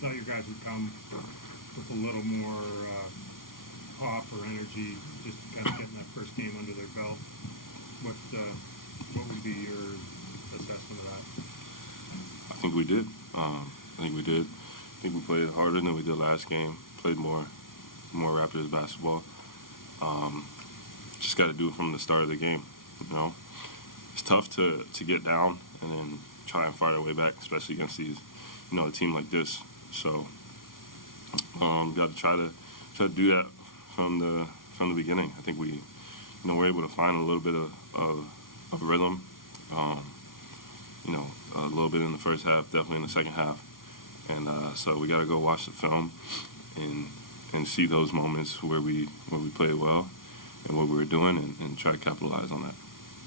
thought your guys would come with a little more pop or energy, just kind of getting that first game under their belt. What would be your assessment of that? I think we did. I think we played harder than we did last game. Played more Raptors basketball. Just got to do it from the start of the game. You know, it's tough to get down and then try and fight our way back, especially against these, a team like this. So, got to try to do that from the beginning. I think we, we're able to find a little bit of rhythm. A little bit in the first half, definitely in the second half, and so we got to go watch the film and see those moments where we played well and what we were doing and try to capitalize on that.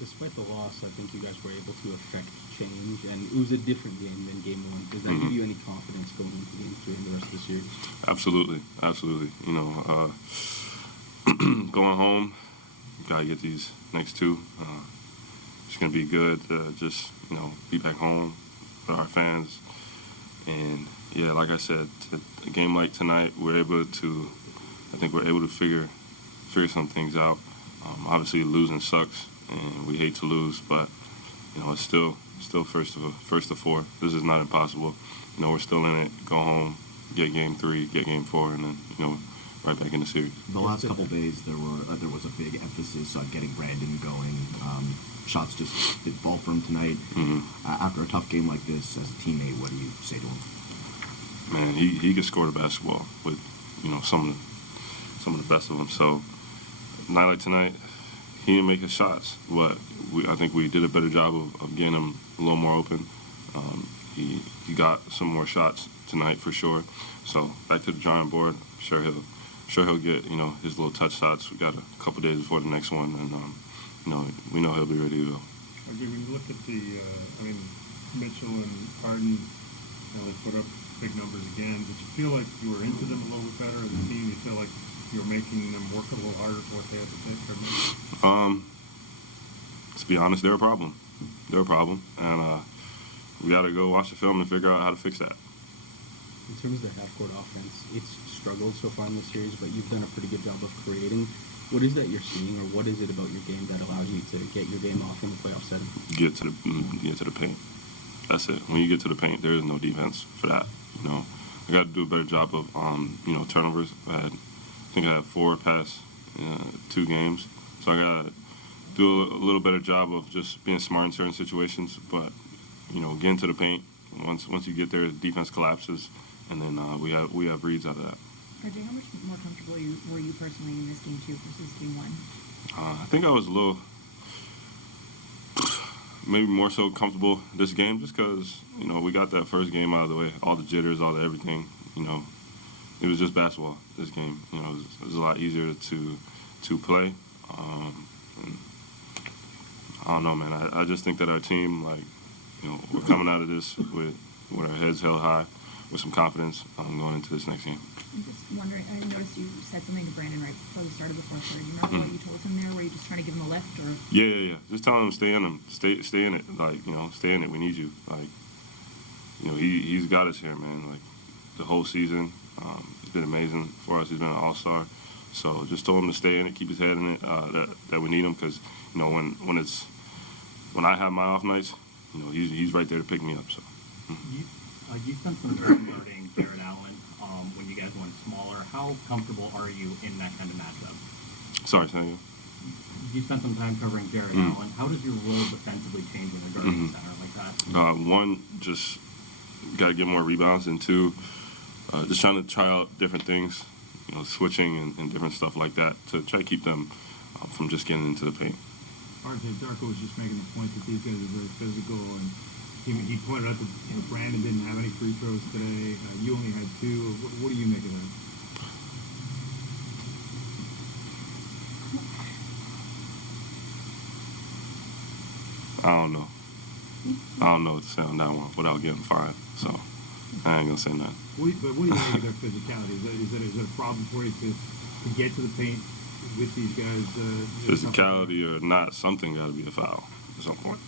Despite the loss, I think you guys were able to affect change, and it was a different game than Game 1. Does that give you any confidence going into Game 3 and the rest of the series? Absolutely. Going home, gotta get these next two. It's gonna be good to just be back home with our fans, and yeah, like I said, a game like tonight, I think we're able to figure some things out. Obviously, losing sucks, and we hate to lose, but it's still first to four. This is not impossible. We're still in it. Go home, get Game 3, get Game 4, and then right back in the series. The last couple days, there was a big emphasis on getting Brandon going. Shots just didn't fall for him tonight. After a tough game like this, as a teammate, what do you say to him? Man, he can score the basketball with some of the best of them. So, a night like tonight, he didn't make his shots, but I think we did a better job of getting him a little more open. He got some more shots tonight for sure. So back to the drawing board. Sure he'll get his little touch shots. We got a couple days before the next one, and we know he'll be ready to go. Okay, when you look at Mitchell and Harden, they put up big numbers again. Did you feel like you were into them a little bit better as a team? You feel like you're making them work a little harder for what they had to take from you? To be honest, they're a problem. And we got to go watch the film and figure out how to fix that. In terms of the half-court offense, it's struggled so far in the series, but you've done a pretty good job of creating. What is that you're seeing, or what is it about your game that allows you to get your game off in the playoff setting? Get to the paint. That's it. When you get to the paint, there is no defense for that. I got to do a better job of turnovers. I think I had 4 past 2 games, so I got to do a little better job of just being smart in certain situations. But getting to the paint, once you get there, the defense collapses, and then we have reads out of that. RJ, how much more comfortable were you personally in this Game 2 versus Game 1? I think I was a little, maybe more so comfortable this game, just because we got that first game out of the way, all the jitters, all the everything. It was just basketball this game. It was a lot easier to play. And I don't know, man. I just think that our team, we're coming out of this with our heads held high, with some confidence going into this next game. I'm just wondering, I noticed you said something to Brandon right before the start of the fourth quarter. Do you remember what you told him there? Were you just trying to give him a lift, or? Yeah. Just telling him stay in him, stay in it. Stay in it. We need you. He's got us here, man. The whole season, it's been amazing for us. He's been an all-star. So just told him to stay in it, keep his head in it. That we need him, because when I have my off nights, he's right there to pick me up. So. You spent some time guarding Barrett Allen when you guys went smaller. How comfortable are you in that kind of matchup? Sorry, Samuel. You spent some time covering Barrett Allen. How does your role defensively change when you're guarding a center like that? One, just got to get more rebounds, and 2, just trying to try out different things, switching and different stuff like that to try to keep them from just getting into the paint. RJ, Darko was just making the point that these guys are very physical, and he pointed out that Brandon didn't have any free throws today. You only had 2. What do you make of that? I don't know what to say on that one without getting fired. So I ain't gonna say nothing. What do you make of their physicality? Is it a problem for you to get to the paint with these guys? Physicality or not, something got to be a foul at some point.